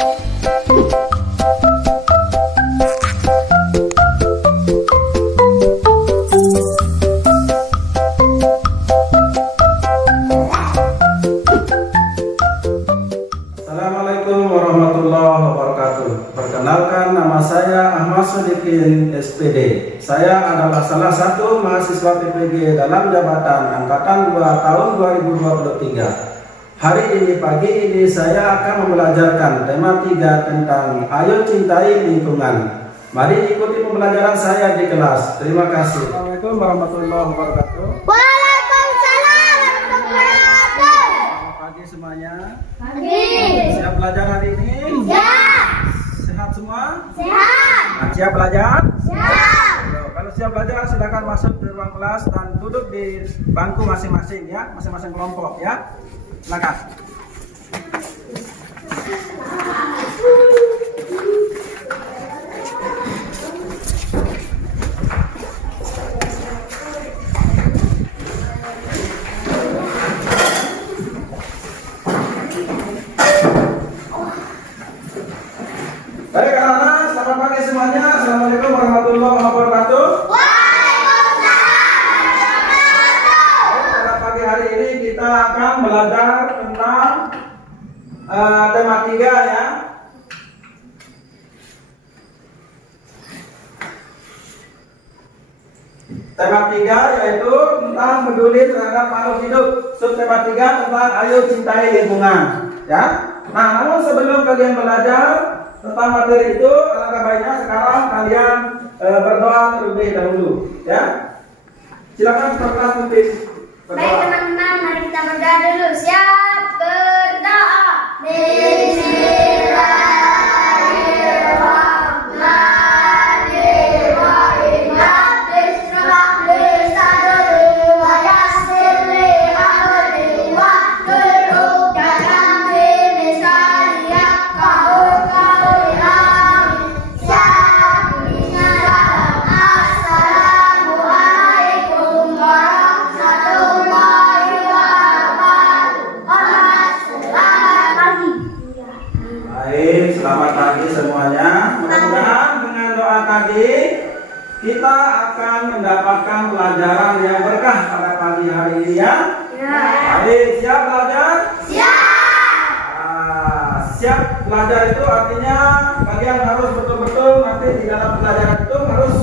Assalamualaikum warahmatullahi wabarakatuh. Perkenalkan, nama saya Ahmad Sodikin SPD. Saya adalah salah satu mahasiswa PPG dalam jabatan Angkatan 2 tahun 2023. Hari ini, pagi ini, saya akan membelajarkan tema 3 tentang Ayo Cintai Lingkungan. Mari ikuti pembelajaran saya di kelas. Terima kasih. Assalamualaikum warahmatullahi wabarakatuh. Waalaikumsalam warahmatullahi wabarakatuh. Selamat pagi semuanya. Pagi. Siap belajar hari ini? Siap. Sehat semua? Sehat. Nah, siap belajar? Siap. Kalau siap belajar, silakan masuk ke ruang kelas dan duduk di bangku masing-masing ya, masing-masing kelompok ya. Silakan. Baik anak-anak, selamat pagi semuanya. Assalamualaikum warahmatullahi wabarakatuh. Pada pagi hari ini kita akan belajar tentang tema 3 ya. Tema 3 yaitu tentang peduli terhadap makhluk hidup. Subtema 3 tentang Ayo Cintai Lingkungan ya. Nah, namun sebelum kalian belajar tentang materi itu, alangkah baiknya sekarang kalian berdoa terlebih dahulu ya. Silakan kelas mungkin Baik berdoa. teman-teman, mari kita berdoa dulu. Siap, berdoa. Bismillahirrahmanirrahim. Rabbis shrah li sadri wa yassir li amri wahlul 'uqdatam min lisani yafqahu qawli. Amin. Assalamualaikum warahmatullahi wabarakatuh. Selamat pagi. Baik, selamat pagi semuanya. Mudah-mudahan dengan doa tadi kita akan mendapatkan pelajaran yang berkah pada pagi hari ini ya. Baik, siap belajar? Siap belajar itu artinya kalian harus betul-betul nanti di dalam pelajaran itu harus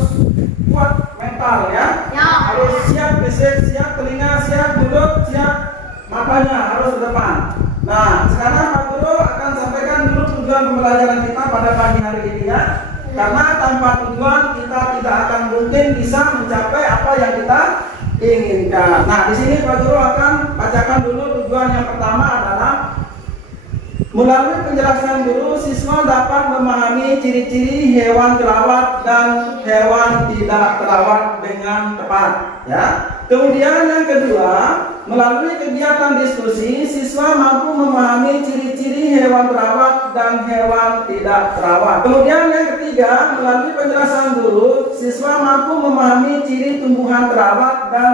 kuat mental ya. Harus siap fisik, siap telinga, siap mulut, siap matanya harus ke depan. Nah, sekarang Pak Guru akan sampaikan dulu tujuan pembelajaran kita pada pagi hari ini ya. Karena tanpa tujuan kita tidak akan mungkin bisa mencapai apa yang kita inginkan. Nah, di sini Pak Guru akan bacakan dulu tujuan yang pertama adalah melalui penjelasan guru, siswa dapat memahami ciri-ciri hewan terawat dan hewan tidak terawat dengan tepat ya. Kemudian yang kedua, melalui kegiatan diskusi, siswa mampu memahami ciri-ciri hewan terawat dan hewan tidak terawat. Kemudian yang ketiga, melalui penjelasan guru, siswa mampu memahami ciri tumbuhan terawat dan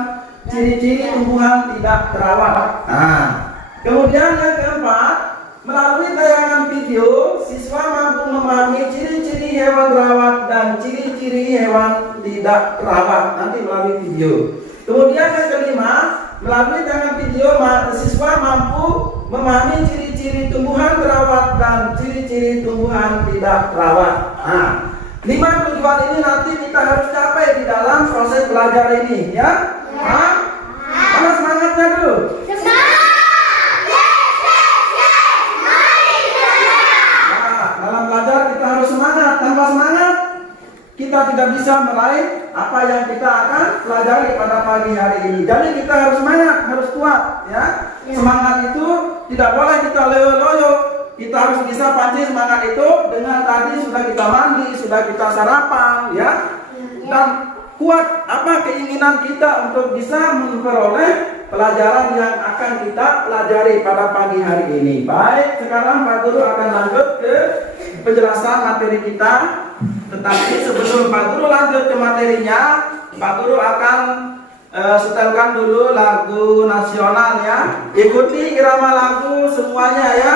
ciri-ciri tumbuhan tidak terawat. Nah, kemudian yang keempat, melalui tayangan video, siswa mampu memahami ciri-ciri hewan terawat dan ciri-ciri hewan tidak terawat nanti melalui video. Kemudian yang kelima, melalui tayangan video, siswa mampu memahami ciri-ciri tumbuhan terawat dan ciri-ciri tumbuhan tidak terawat. Nah, 5 tujuan ini nanti kita harus capai di dalam proses belajar ini ya. Mana semangatnya dulu? Dalam belajar kita harus semangat. Tanpa semangat kita tidak bisa meraih apa yang kita akan pelajari pada pagi hari ini. Jadi kita harus semangat, harus kuat ya. Semangat itu tidak boleh kita loyo-loyo. Kita harus bisa pancing semangat itu dengan tadi sudah kita mandi, sudah kita sarapan ya. Dan kuat apa keinginan kita untuk bisa memperoleh pelajaran yang akan kita pelajari pada pagi hari ini. Baik, sekarang Pak Guru akan lanjut ke penjelasan materi kita. Tetapi sebelum Pak Guru lanjut ke materinya, Pak Guru akan setelkan dulu lagu nasional ya. Ikuti irama lagu semuanya ya.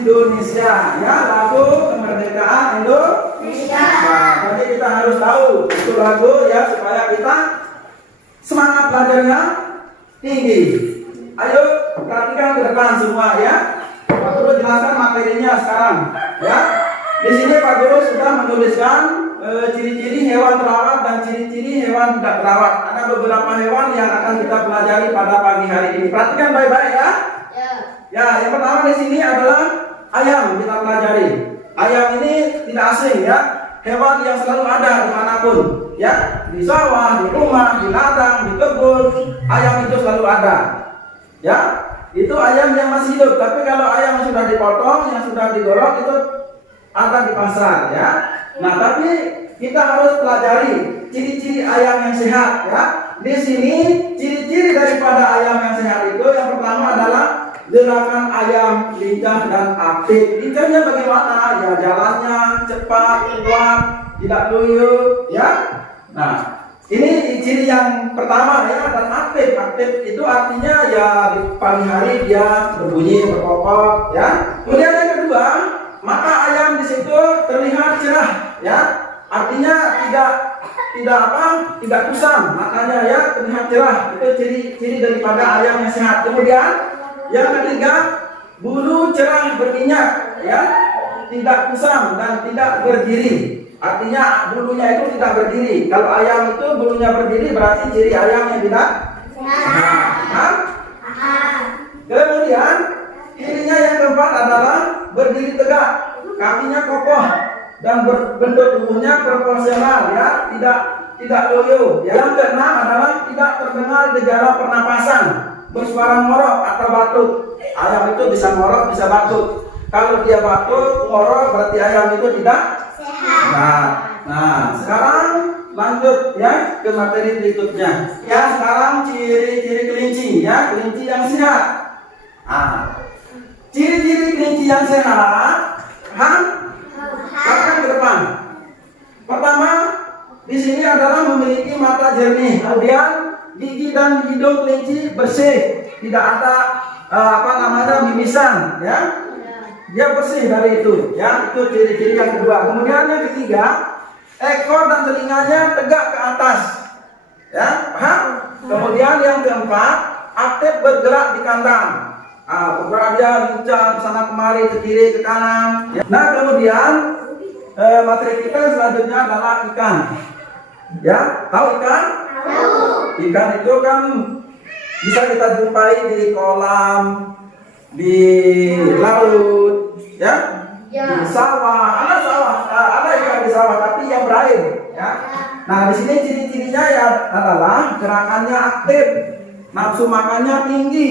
Indonesia, ya, lagu kemerdekaan Indonesia. Nah, jadi kita harus tahu itu lagu ya supaya kita semangat belajarnya tinggi. Ayo perhatikan ke depan semua ya. Pak Guru jelaskan materinya sekarang ya. Di sini Pak Guru sudah menuliskan ciri-ciri hewan terawat dan ciri-ciri hewan tidak terawat. Ada beberapa hewan yang akan kita pelajari pada pagi hari ini. Perhatikan baik-baik ya. Ya, yang pertama di sini adalah ayam kita pelajari. Ayam ini tidak asing ya. Hewan yang selalu ada dimanapun ya. Di sawah, di rumah, di ladang, di kebun, ayam itu selalu ada. Ya, itu ayam yang masih hidup. Tapi kalau ayam yang sudah dipotong, yang sudah digorok itu ada di pasar ya. Nah, tapi kita harus pelajari ciri-ciri ayam yang sehat ya. Di sini ciri-ciri daripada ayam yang sehat itu yang pertama adalah gerakan ayam lincah dan aktif. Lincahnya bagaimana? Ya, jalannya cepat, kuat, tidak loyo ya. Nah, ini ciri yang pertama ya, dan aktif. Aktif itu artinya ya di pagi hari dia berbunyi, berkokok ya. Kemudian yang kedua, mata ayam di situ terlihat cerah ya. Artinya tidak kusam matanya ya, terlihat cerah. Itu ciri-ciri daripada ayam yang sehat. Kemudian yang ketiga, bulu cerah berminyak ya, tidak kusam dan tidak berdiri. Artinya bulunya itu tidak berdiri. Kalau ayam itu bulunya berdiri berarti ciri ayam yang tidak sehat. Kemudian cirinya yang keempat adalah berdiri tegak, kakinya kokoh dan bentuk tubuhnya proporsional ya, tidak loyo. Yang keenam adalah tidak terdengar gejala pernapasan, bersuara ngorok atau batuk. Ayam itu bisa ngorok, bisa batuk. Kalau dia batuk, ngorok berarti ayam itu tidak sehat. Nah, sekarang lanjut ya ke materi berikutnya. Ya, sekarang ciri-ciri kelinci ya, kelinci yang sehat. Ciri-ciri kelinci yang sehat, akan ke depan. Pertama, di sini adalah memiliki mata jernih. Kemudian gigi dan hidung kelinci bersih, tidak ada mimisan ya. Dia bersih dari itu ya, itu ciri-ciri yang kedua. Kemudian yang ketiga, ekor dan telinganya tegak ke atas ya, paham? Kemudian yang keempat, aktif bergerak di kandang. Bergerak dia lincah ke sana kemari, ke kiri ke kanan ya. Nah, kemudian materi kita selanjutnya adalah ikan ya. Tahu ikan? Tahu. Ikan itu kan bisa kita jumpai di kolam, di laut ya, di sawah. Ada ikan di sawah tapi yang berair ya. Nah, di sini ciri-cirinya ya adalah gerakannya aktif, nafsu makannya tinggi,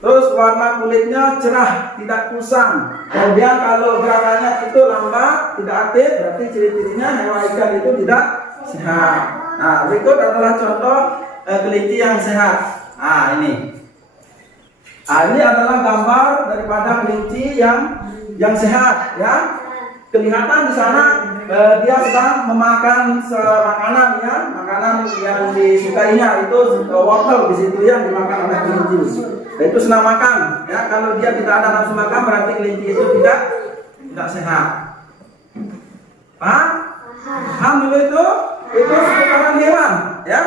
terus warna kulitnya cerah, tidak kusam. Kemudian kalau gerakannya itu lambat, tidak aktif, berarti ciri-cirinya hewan ikan itu tidak sehat. Nah, berikut adalah contoh kelinci yang sehat. Ini adalah gambar daripada kelinci yang sehat ya. Kelihatan di sana dia sedang memakan makanan ya, makanan yang disukainya itu wortel di situ yang dimakan oleh kelinci. Dan itu senang makan ya. Kalau dia tidak ada nafsu makan berarti kelinci itu tidak sehat. Paham dulu itu seputaran hewan ya.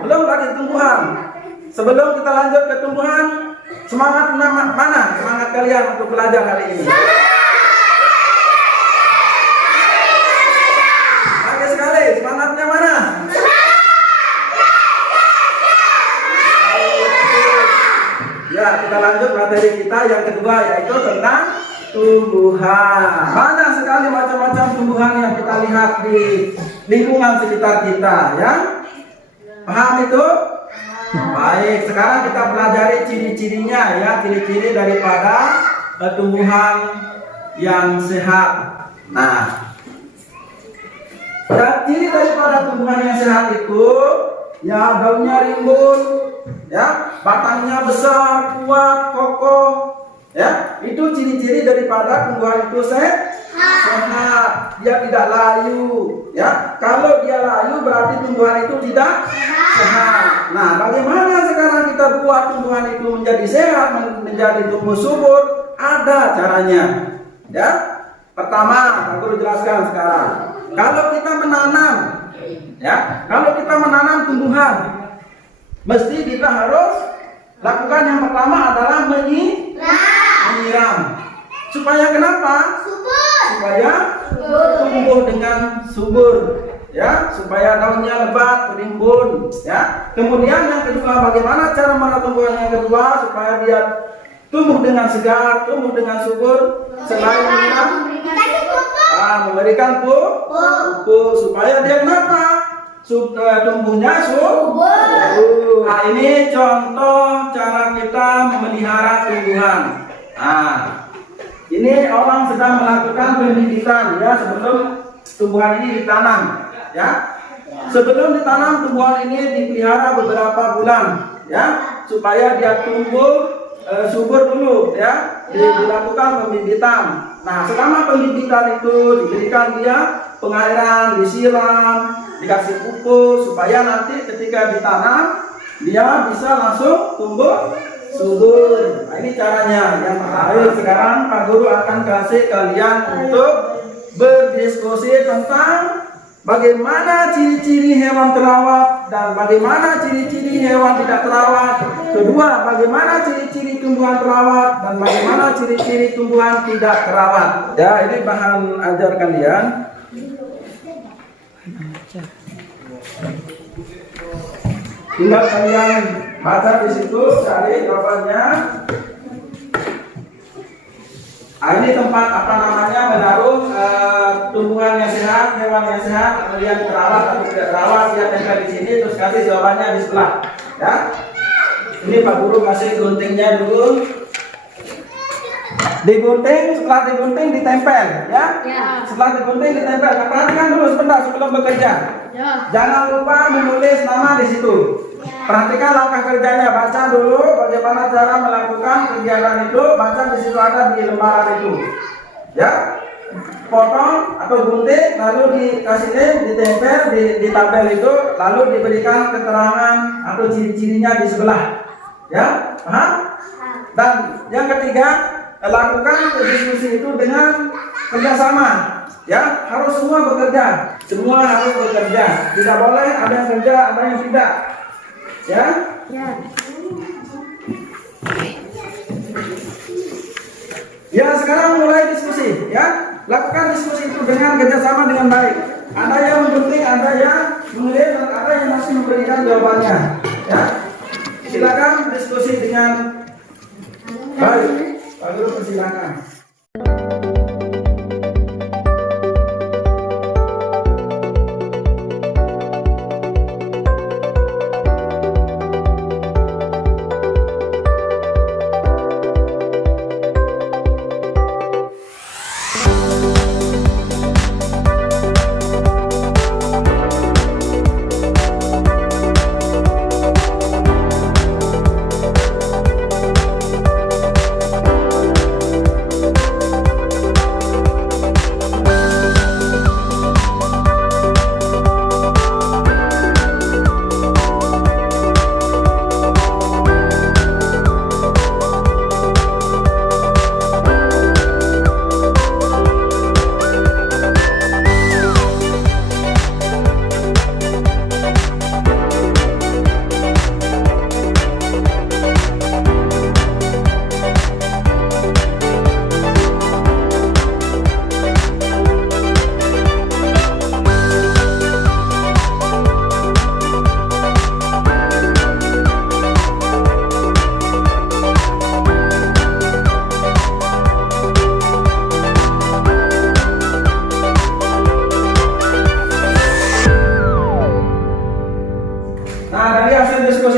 Belum lagi tumbuhan. Sebelum kita lanjut ke tumbuhan, semangat mana? Semangat kalian untuk belajar hari ini. Bagus sekali, semangatnya mana? Ya, kita lanjut materi kita yang kedua yaitu tentang tumbuhan. Banyak sekali macam-macam tumbuhan yang kita lihat di lingkungan sekitar kita ya. Paham itu? Baik, sekarang kita pelajari ciri-cirinya ya, ciri-ciri daripada tumbuhan yang sehat. Nah, ciri daripada tumbuhan yang sehat itu ya daunnya rimbun, ya, batangnya besar, kuat, kokoh, ya. Itu ciri-ciri daripada tumbuhan itu sehat. Dia tidak layu, ya. Kalau dia layu berarti tumbuhan itu tidak sehat. Nah, bagaimana sekarang kita buat tumbuhan itu menjadi sehat, menjadi tumbuh subur? Ada caranya. Ya, pertama, Pak Guru jelaskan sekarang. Kalau kita menanam, ya, kalau kita menanam tumbuhan, mesti kita harus lakukan yang pertama adalah menyiram. Supaya kenapa? Supaya tumbuh dengan subur, ya, supaya daunnya lebat, berimbun, ya. Kemudian yang kedua, bagaimana cara menanam tumbuhan yang kedua supaya dia tumbuh dengan segar, tumbuh dengan subur, selain memberikan pupuk supaya dia kenapa? Tumbuhnya subur. Nah, ini contoh cara kita memelihara tumbuhan. Nah, ini orang sedang melakukan pembibitan, ya, sebelum tumbuhan ini ditanam, ya. Sebelum ditanam tumbuhan ini dipelihara beberapa bulan, ya, supaya dia tumbuh subur dulu, ya. Dilakukan pembibitan. Nah, selama pembibitan itu diberikan dia pengairan, disiram, dikasih pupuk supaya nanti ketika ditanam dia bisa langsung tumbuh subur. Nah, ini caranya. Yang terakhir sekarang Pak Guru akan kasih kalian untuk berdiskusi tentang bagaimana ciri-ciri hewan terawat dan bagaimana ciri-ciri hewan tidak terawat. Kedua, bagaimana ciri-ciri tumbuhan terawat dan bagaimana ciri-ciri tumbuhan tidak terawat. Ya, ini bahan ajar kalian. Tinggal kalian baca di situ, cari jawabannya. Ini tempat apa namanya menaruh tumbuhan yang sehat, hewan yang sehat, kemudian terawat atau tidak terawat. Dia tempel di sini, terus kasih jawabannya di sebelah. Ya, ini Pak Guru kasih guntingnya dulu. Digunting, setelah digunting ditempel, ya. Setelah digunting ditempel. Nah, perhatikan dulu sebentar sebelum bekerja. Jangan lupa menulis nama di situ. Perhatikan langkah kerjanya, baca dulu bagaimana cara melakukan kegiatan itu, baca di situ ada di lembaran itu. Ya, potong atau gunting, lalu dikasih lem, ditempel di tabel itu, lalu diberikan keterangan atau ciri-cirinya di sebelah. Ya, paham? Dan yang ketiga, lakukan diskusi itu dengan kerjasama. Ya, harus semua bekerja, semua harus bekerja. Tidak boleh ada yang kerja, ada yang tidak. Ya. Ya, sekarang mulai diskusi. Ya, lakukan diskusi itu dengan kerjasama dengan baik. Ada yang menggunting, ada yang menulis, dan ada yang masih memberikan jawabannya. Ya, silakan diskusi dengan baik. Pak Guru persilakan.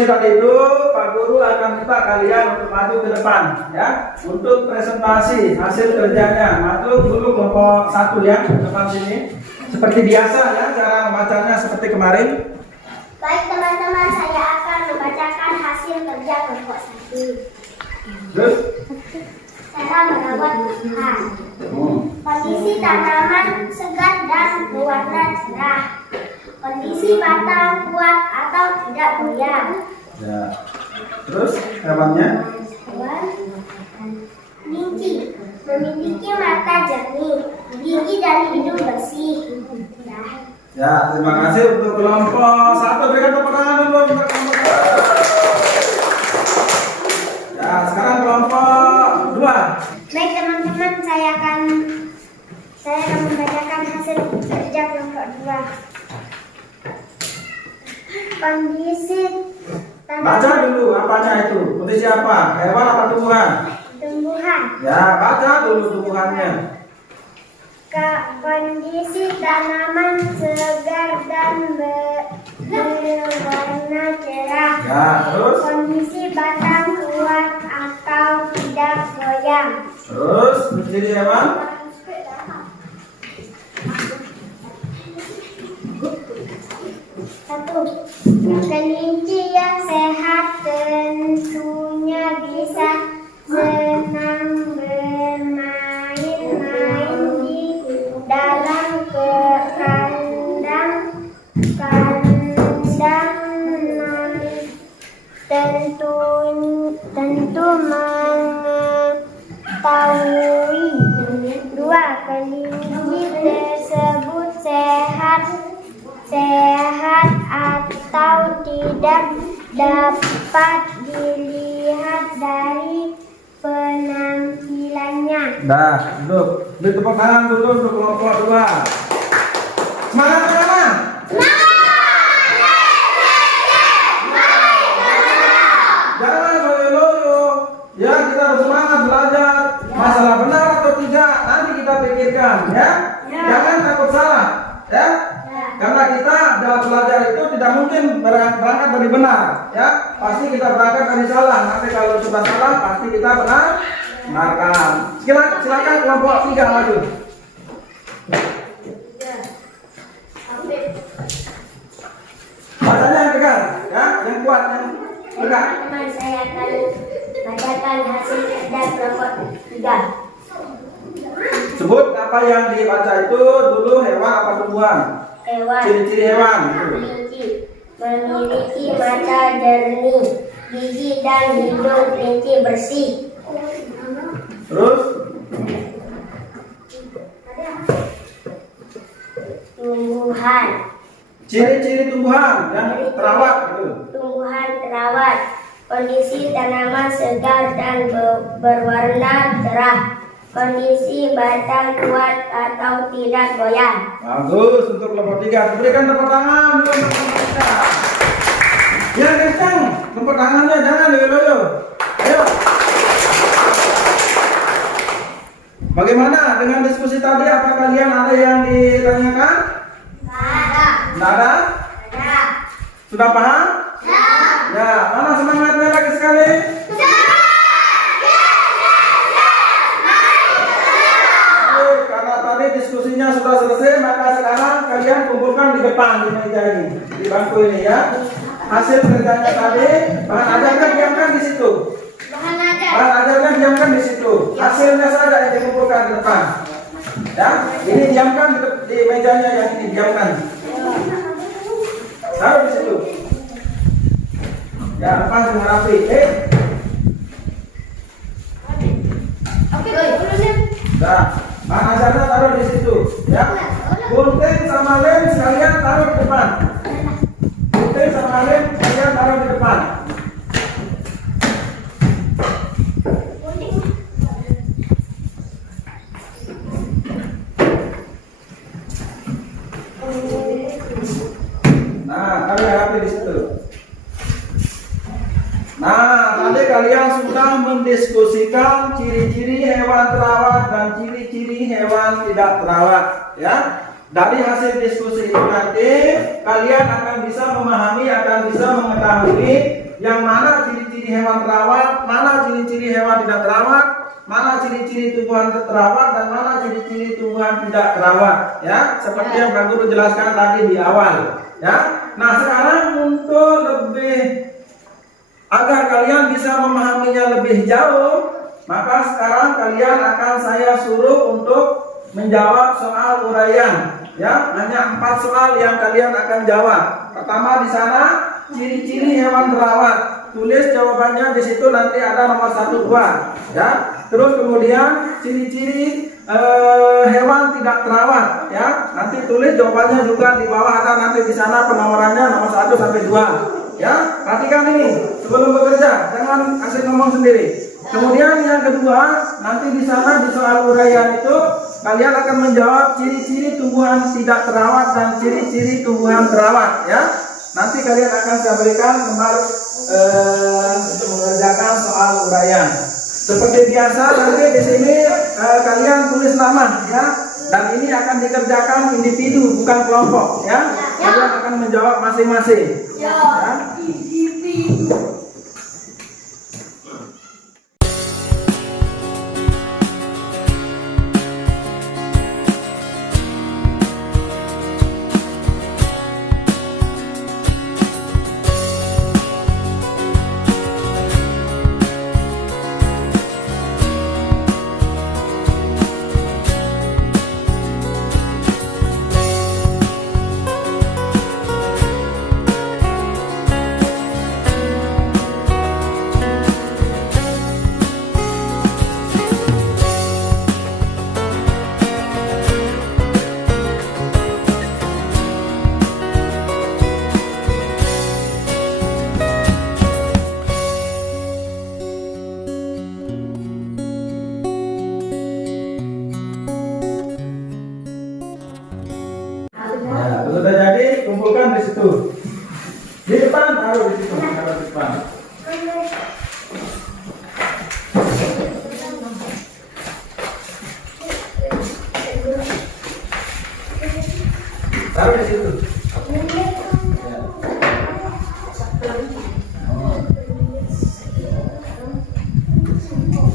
Tadi itu Pak Guru akan minta kalian untuk maju ke depan, ya, untuk presentasi hasil kerjanya. Maju dulu kelompok 1 ya, depan sini. Seperti biasa ya, cara membacanya seperti kemarin. Baik teman-teman, saya akan membacakan hasil kerja kelompok 1. Terus? Cara merawat tumbuhan. Kondisi tanaman segar dan berwarna cerah. Kondisi batang kuat atau tidak goyang. Ya. Terus hewannya? Hewan kelinci. Memiliki mata jernih, gigi dan hidung bersih. Ya, terima kasih untuk kelompok 1. Berikan tepuk tangan dulu untuk kelompok 1. Ya, sekarang kelompok 2. Baik teman-teman, saya akan membacakan hasil kerja kelompok 2. Kondisi Baca dulu apanya itu. Kondisi apa? Hewan apa tumbuhan? tumbuhan. Ya, baca dulu tumbuhannya. Kondisi tanaman segar dan berwarna cerah. Ya, terus? Kondisi batang kuat atau tidak goyang. Terus, ciri hewan? Satu, kelinci yang sehat tentunya bisa senang bermain-main di dalam kandang tentu mengetahui. Dua, kelinci tersebut sehat atau tidak dapat dilihat dari penampilannya. Dah, duduk. Beri tepuk tangan dulu untuk kelompok 2. Semangat teman-teman. Jangan loyo-loyo. Ya, kita harus semangat belajar. Masalah benar atau tidak nanti kita pikirkan, ya. Jangan takut salah, ya. Karena kita dalam belajar itu tidak mungkin berangkat dari benar, ya. Pasti kita berangkat dari salah. Nanti kalau sudah salah, pasti kita benarkan. Silakan kelompok 3 maju. Bacanya yang tegar, ya, yang kuat, yang tegar. Teman-teman, saya akan bacakan hasil kerja kelompok 3. Sebut apa yang dibaca itu dulu, hewan apa tumbuhan? Hewan. Ciri-ciri hewan. Kelinci memiliki mata jernih, gigi dan hidung kelinci bersih. Terus? Tumbuhan. Ciri-ciri tumbuhan yang terawat gitu. Tumbuhan terawat. Kondisi tanaman segar dan berwarna cerah. Kondisi batang kuat atau tidak goyang. Bagus untuk kelompok 3. Berikan tepuk tangan dulu untuk kelompok 3. Ya, kencang. Tepuk tangannya jangan loyo-loyo. Ayo. Bagaimana dengan diskusi tadi? Apa kalian ada yang ditanyakan? Ada. Tidak ada? Ada. Sudah paham? Ya, mana semangatnya lagi sekali? Karena tadi diskusinya sudah selesai, maka sekarang kalian kumpulkan di depan di meja ini, di bangku ini, ya. Hasil kerjanya tadi, bahan ajarnya diamkan di situ. Bahan ajarnya diamkan di situ. Hasilnya saja yang dikumpulkan di depan. Ya, ini diamkan di mejanya yang ini diamkan. Taruh di situ. Ya, lepas dengan rapi. Nah, bahan ajarnya taruh di situ. Ya, gunting sama lem sekalian taruh di depan. Gunting sama lem sekalian taruh di depan. Nah, taruh rapi di situ. Nah, tadi kalian sudah mendiskusikan ciri-ciri hewan terawat dan ciri-ciri hewan tidak terawat, ya. Dari hasil diskusi itu nanti kalian akan bisa memahami, akan bisa mengetahui yang mana ciri-ciri hewan terawat, mana ciri-ciri hewan tidak terawat, mana ciri-ciri tumbuhan terawat dan mana ciri-ciri tumbuhan tidak terawat, ya. Seperti yang Pak Guru jelaskan tadi di awal, ya. Nah, sekarang untuk lebih agar kalian bisa memahaminya lebih jauh, maka sekarang kalian akan saya suruh untuk menjawab soal uraian, ya. Hanya 4 soal yang kalian akan jawab. Pertama di sana ciri-ciri hewan terawat. Tulis jawabannya di situ, nanti ada nomor 1, 2, ya. terus kemudian ciri-ciri hewan tidak terawat ya. Nanti tulis jawabannya juga di bawah, ada nanti di sana penomorannya nomor 1 sampai 2 ya. Perhatikan ini sebelum bekerja, jangan asik ngomong sendiri. Kemudian yang kedua, nanti di sana di soal uraian itu kalian akan menjawab ciri-ciri tumbuhan tidak terawat dan ciri-ciri tumbuhan terawat ya. Nanti kalian akan saya berikan nomor untuk mengerjakan soal uraian. Seperti biasa nanti di sini kalian tulis nama ya. Dan ini akan dikerjakan individu bukan kelompok ya. Kalian akan menjawab masing-masing. Ya. Nah, sudah jadi, kumpulkan di situ. Di depan, taruh di situ, taruh di depan. Taruh di situ.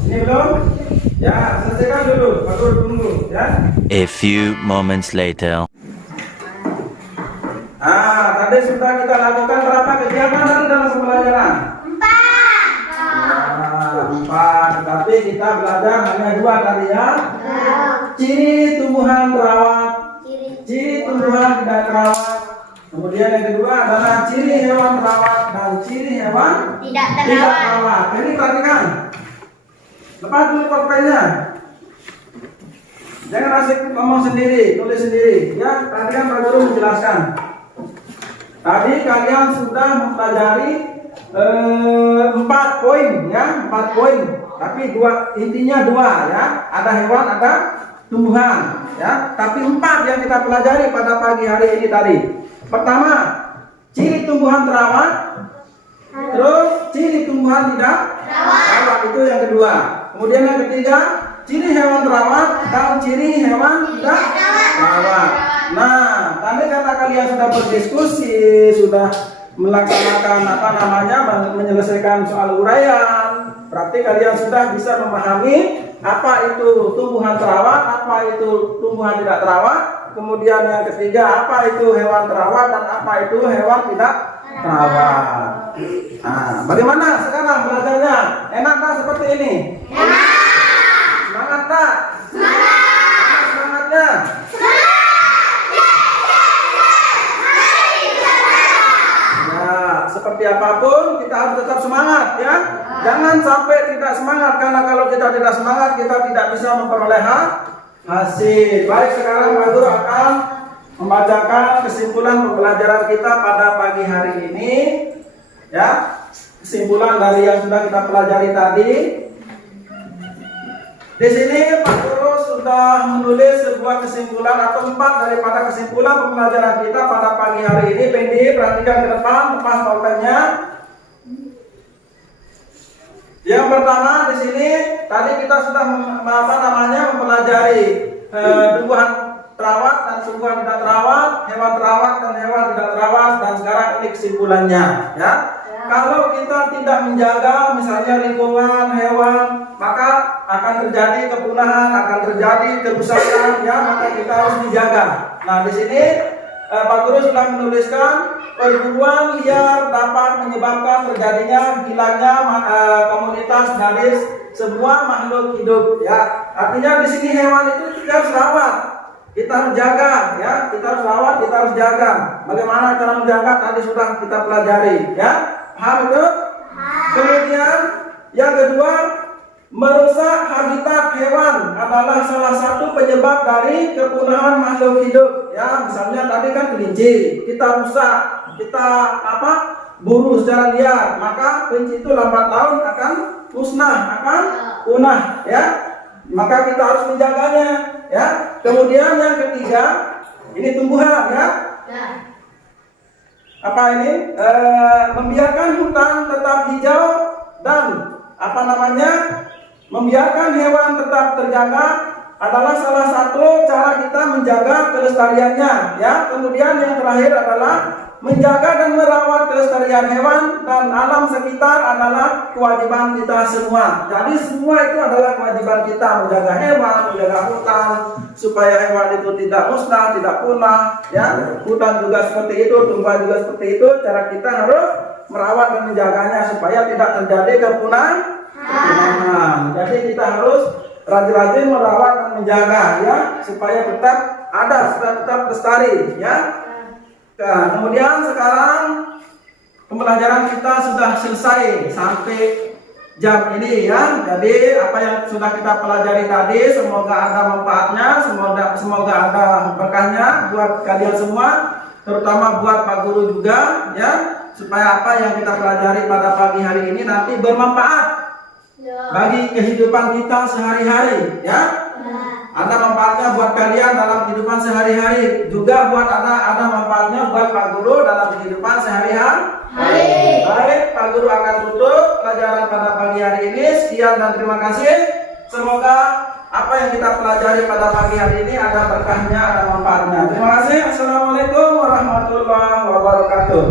Ini belum? Ya, selesaikan dulu, baru tunggu ya. A few moments later. Tadi sudah kita lakukan berapa kegiatan tadi dalam pembelajaran? 4. Tapi kita belajar hanya 2 tadi ya. Ciri tumbuhan terawat, ciri tumbuhan tidak terawat. Kemudian yang kedua adalah ciri hewan terawat dan ciri hewan Tidak terawat. Ini perhatikan. Lepas dulu pulpennya. Jangan asik ngomong sendiri, tulis sendiri ya. Perhatikan Pak Guru menjelaskan. Tadi kalian sudah mempelajari 4 poin ya, 4 poin. Tapi intinya 2 ya. Ada hewan, ada tumbuhan ya. Tapi 4 yang kita pelajari pada pagi hari ini tadi. Pertama, ciri tumbuhan terawat. Terus ciri tumbuhan tidak terawat, itu yang kedua. Kemudian yang ketiga, ciri hewan terawat dan ciri hewan tidak terawat. Nah, tadi karena kalian sudah berdiskusi, sudah melaksanakan menyelesaikan soal uraian, berarti kalian sudah bisa memahami apa itu tumbuhan terawat, apa itu tumbuhan tidak terawat. Kemudian yang ketiga, apa itu hewan terawat dan apa itu hewan tidak terawat. Nah, bagaimana sekarang belajarnya? Enak tak seperti ini? Semangat tak? Semangatnya? Seperti apapun kita harus tetap semangat ya. Jangan sampai tidak semangat, karena kalau kita tidak semangat kita tidak bisa memperoleh hasil. Baik, sekarang Pak Guru akan membacakan kesimpulan pembelajaran kita pada pagi hari ini ya. Kesimpulan dari yang sudah kita pelajari tadi. Di sini Pak Guru sudah menulis sebuah kesimpulan atau 4 daripada kesimpulan pembelajaran kita pada pagi hari ini. Pendi, perhatikan ke depan, lepas pulpennya. Yang pertama di sini tadi kita sudah mempelajari tumbuhan terawat dan tumbuhan tidak terawat, hewan terawat dan hewan tidak terawat, dan sekarang ini kesimpulannya ya. Kalau kita tidak menjaga misalnya lingkungan hewan, maka akan terjadi kepunahan, akan terjadi kerusakan ya, maka kita harus menjaga. Nah, di sini Pak Guru sudah menuliskan perburuan liar dapat menyebabkan terjadinya hilangnya komunitas dari semua makhluk hidup ya. Artinya di sini hewan itu kita harus rawat, kita harus jaga ya, kita harus rawat, kita harus jaga. Bagaimana cara menjaga tadi sudah kita pelajari ya. Paham itu? Kemudian yang kedua, Merusak habitat hewan adalah salah satu penyebab dari kepunahan makhluk hidup. Ya, misalnya tadi kan kelinci, kita rusak, kita buru secara liar, maka kelinci itu lambat laun akan musnah, akan punah. Ya, maka kita harus menjaganya. Ya, kemudian yang ketiga, ini tumbuhan. Ya, apa ini? Membiarkan hutan tetap hijau dan membiarkan hewan tetap terjaga adalah salah satu cara kita menjaga kelestariannya. Ya, kemudian yang terakhir adalah menjaga dan merawat kelestarian hewan dan alam sekitar adalah kewajiban kita semua. Jadi semua itu adalah kewajiban kita, menjaga hewan, menjaga hutan supaya hewan itu tidak musnah, tidak punah. Ya, hutan juga seperti itu, tumbuhan juga seperti itu. Cara kita harus merawat dan menjaganya supaya tidak terjadi kepunahan. Jadi kita harus rajin-rajin merawat dan menjaga, ya, supaya tetap ada, supaya tetap lestari, ya. Nah, kemudian sekarang pembelajaran kita sudah selesai sampai jam ini, ya. Jadi apa yang sudah kita pelajari tadi semoga ada manfaatnya, semoga ada berkahnya buat kalian semua, terutama buat Pak Guru juga, ya, supaya apa yang kita pelajari pada pagi hari ini nanti bermanfaat bagi kehidupan kita sehari-hari, ya. Ada manfaatnya buat kalian dalam kehidupan sehari-hari, juga buat ada manfaatnya buat Pak Guru dalam kehidupan sehari-hari. Baik, Pak Guru akan tutup pelajaran pada pagi hari ini. Sekian dan terima kasih. Semoga apa yang kita pelajari pada pagi hari ini ada berkahnya, ada manfaatnya. Terima kasih. Assalamualaikum warahmatullahi wabarakatuh.